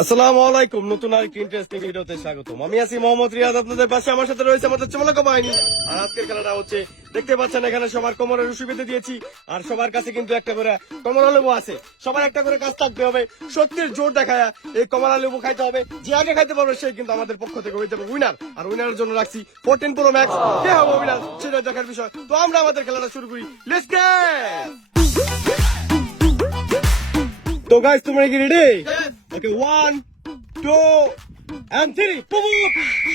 আসসালামু আলাইকুম, নতুন আরেকটি ইন্টারেস্টিং ভিডিওতে স্বাগতম। আমি আছি মোহাম্মদ রিয়াদ, আপনাদের পাশে আমার সাথে রয়েছে আমাদের চমলকা বাহিনী। আর আজকের খেলাটা হচ্ছে, দেখতে পাচ্ছেন এখানে সবার কোমরে রশি বেঁধে দিয়েছি, আর সবার কাছে কিন্তু একটা করে কমলা লেবু আছে। সবার একটা করে কাজ থাকতে হবে, সত্যির জোর দেখায় এই কমলা লেবু খাইতে হবে। যে আগে খাইতে পারবে সেই কিন্তু আমাদের পক্ষ থেকে হয়ে যাবে উইনার। আর উইনারের জন্য রাখছি 14 Pro Max। কে হবে উইনার সেটা দেখার বিষয়। তো আমরা আমাদের খেলাটা শুরু করি, লেটস গেট। তো গাইস, তোমরা কি রেডি? ওকে, 1 2 and 3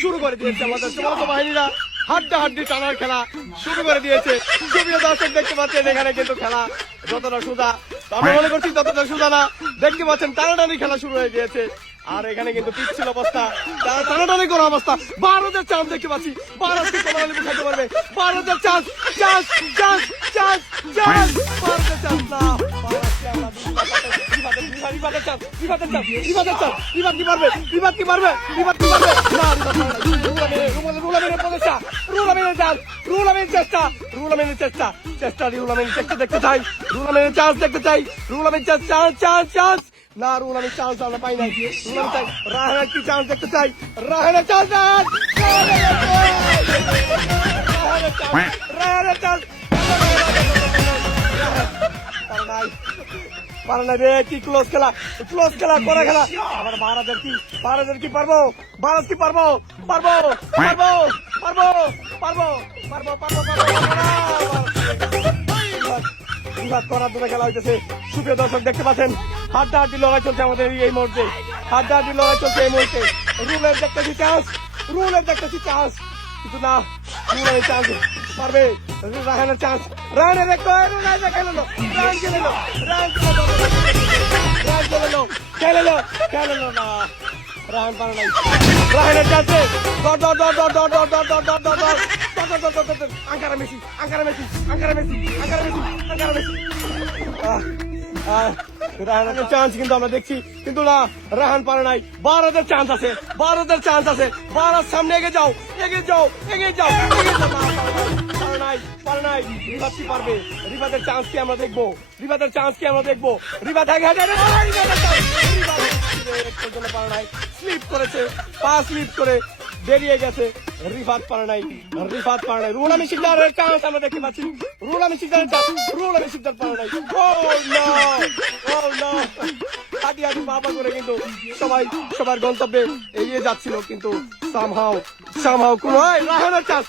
শুরু করে দিয়েছে আমাদের চমলকা বাহিনীরা। হাড্ডাহাড্ডি টানার খেলা শুরু করে দিয়েছে। প্রিয় দর্শক, দেখতে পাচ্ছেন এখানে কিন্তু খেলা যতটা সোজা, আমরা মনে করছি ততটা সোজা না। দেখতে পাচ্ছেন টানাটানি খেলা শুরু হয়ে গিয়েছে। আর এখানে কিন্তু পিচ্ছিল অবস্থা, টানাটানি করা অবস্থা। ভারতের চান্স দেখতে পাচ্ছি, ভারত কি কমলা লেবু খাইতে পারবে? ভারতের chance, chance chance chance chance, ভারতের চান্স না। দেখতে চাই রুলামের চান্স, দেখতে চাই রুলামের চান্স না, রুল আমি চান্স আমরা পাই নাই। রুল আমি চাই রাহেনের কি চান্স দেখতে চাই, রাহেনের চান্স, রাহেনের চান্স পারে না রে। কি ক্লোজ খেলা, ক্লোজ খেলা, করে খেলা। আবার ভারতের কি পারবো? ভারত কি পারবো? পারবো পারবো পারবো পারবো পারবো পারবো বিভাগ করার জন্য খেলা হইতেছে। সুপ্রিয় দর্শক, দেখতে পাচ্ছেন হাড্ডাহাড্ডি লড়াই চলছে আমাদের এই মুহূর্তে। হাড্ডাহাড্ডি লড়াই চলছে এই মুহূর্তে। রুলের দেখতেছি চান্স, রুলের দেখতেছি চান্স, কিন্তু না, রুলের চান্স পারবে। রাহানের চান্স, রাহানের খেলে না, রাহান পারে নাই। রাহানের চান্সে আঙ্কারা মেসি, আঙ্কারা মেসি, আঙ্কারা মেসি, আঙ্কারা মেসি, আঙ্কারা মেসি। রাহানের চান্স কিন্তু আমরা দেখছি, কিন্তু না, রাহান পারে নাই। ভারতের চান্স আছে, ভারতের চান্স আছে। ভারত সামনে এগিয়ে যাও, এগিয়ে যাও, এগিয়ে যাও, এগিয়ে যাও। পারে নাই, পারে নাই। রিভাত কি পারবে? রিভাতের চান্স কি আমরা দেখবো? রিভাতের চান্স কি আমরা দেখবো? রিভাত আগে পারে নাই, স্লিপ করেছে, পা স্লিপ করে বেরিয়ে গেছে। রিফাত পারে নাই, রিফাত পারে নাই। রুল আমি শিকদারের চান্স আমরা দেখতে পাচ্ছি, রুল আমি শিকদারের চান্স, রুল আমি শিকদার পারে নাই। হাঁটি হাঁটি বাবা করে কিন্তু সবাই সবার গন্তব্যে এগিয়ে যাচ্ছিল, কিন্তু সামহাও কোন রাহানের চান্স।